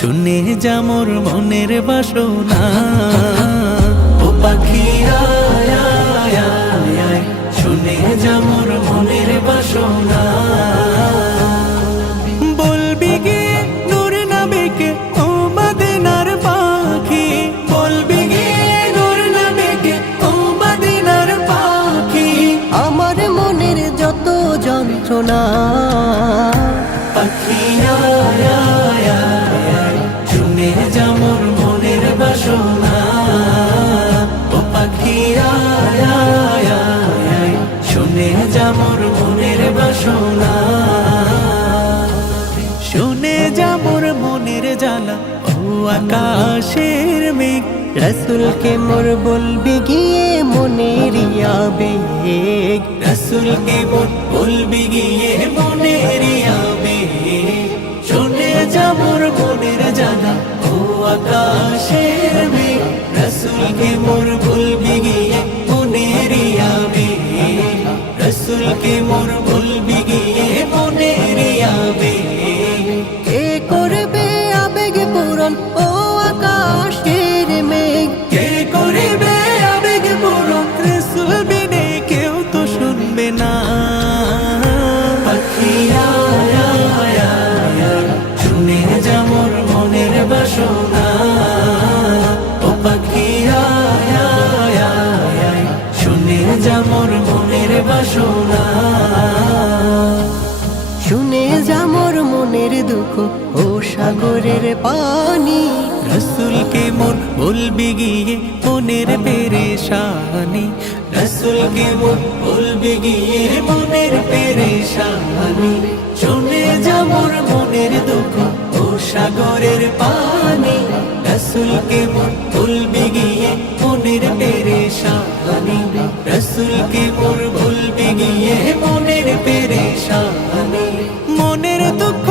শুনে যা মোর মনের বাসনা। ও পাখি আয় আয় আয় আয়, শুনে যা মোর মনের বাসনা। বলবি গিয়ে নূর নবীকে ও মদিনার পাখি, বলবি গিয়ে নূর নবীকে ও মদিনার পাখি। আমার মনের যত যন্ত্রণা, পাখি আয় আয় আয় আয়, শুনে যা মোর মনের বাসনা। ও পাখি আয় আয় আয় আয়, শুনে যা মোর মনের বাসনা। শুনে যা মোর মনের জ্বালা ও আকাশের মেঘ, রসুলকে মোর বলবি গিয়ে মনের আবেগ। রসুলকে মোর বলবি গিয়ে মনের আবেগ। শুনে যা মোর মনের জ্বালা ও আকাশের মেঘ, রসুলকে মোর বলবি গিয়ে মনের আবেগ। রসুলকে মোর বলবি গিয়ে মনের আবেগ। কে করবে আবেগ পূরণ ও আকাশের মেঘ? কে করিবে আবেগ পূরণ, রসুল বিনে কেউ তো শুনবে না। পাখি আয় আয় আয় আয়, শুনে যা মোর মনের বাসনা। ও পাখি আয় আয় আয় আয়, শুনে যা মোর মনের বাসনা। শুনে যা মোর মনের দুঃখ ও সাগরের পানি। রসুলকে মোর বলবি গিয়ে মনের পেরেশানি। রসুলকে মোর বলবি গিয়ে মনের পেরেশানি। শুনে যা মোর মনের দুঃখ ও সাগরের পানি। রসুলকে মোর বলবি গিয়ে মনের পেরেশানি। রসুলকে মোর বলবি গিয়ে মনের পেরেশানি। মনের দুঃখ